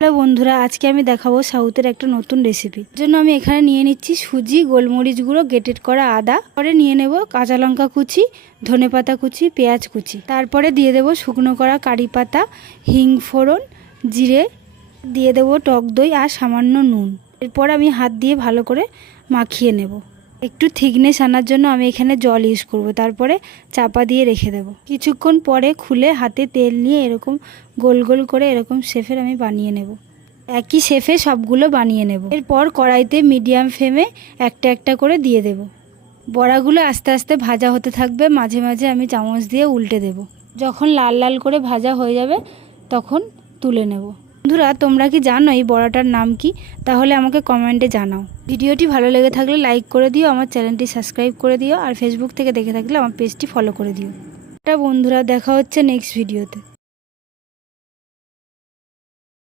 Hello বন্ধুরা, আজকে আমি দেখাবো সাউথের একটা নতুন রেসিপি। জন্য আমি এখানে নিয়ে নিচ্ছি সুজি, গোলমরিচ গুঁড়ো, গ্রেটেড করা আদা, পরে নিয়ে নেব কাঁচা লঙ্কা কুচি, ধনেপাতা কুচি, পেঁয়াজ কুচি, তারপরে দিয়ে দেব শুকনো করা কারি পাতা, হিং ফোড়ন, জিরে, দিয়ে দেব টক দই আর সামান্য নুন। এরপর আমি হাত দিয়ে ভালো করে মাখিয়ে নেব। একটু থিকনেস আনার জন্য আমি এখানে জল ইউজ করব। তারপরে চাপা দিয়ে রেখে দেব। কিছুক্ষণ পরে খুলে হাতে তেল নিয়ে এরকম গোল গোল করে এরকম শেফের আমি বানিয়ে নেব। একই শেফে সবগুলো বানিয়ে নেব। এরপর কড়াইতে মিডিয়াম ফ্লেমে একটা একটা করে দিয়ে দেব। বড়াগুলো আস্তে আস্তে ভাজা হতে থাকবে, মাঝে মাঝে আমি চামচ দিয়ে উল্টে দেব। যখন লাল লাল করে ভাজা হয়ে যাবে তখন তুলে নেব। বন্ধুরা, তোমরা কি জানো এই বড়াটার নাম কি? তাহলে আমাকে কমেন্টে জানাও। ভিডিওটি ভালো লেগে থাকলে লাইক করে দিও, আমার চ্যানেলটি সাবস্ক্রাইব করে দিও, আর ফেসবুক থেকে দেখে থাকলে আমার পেজটি ফলো করে দিও। বন্ধুরা, দেখা হচ্ছে নেক্সট ভিডিওতে।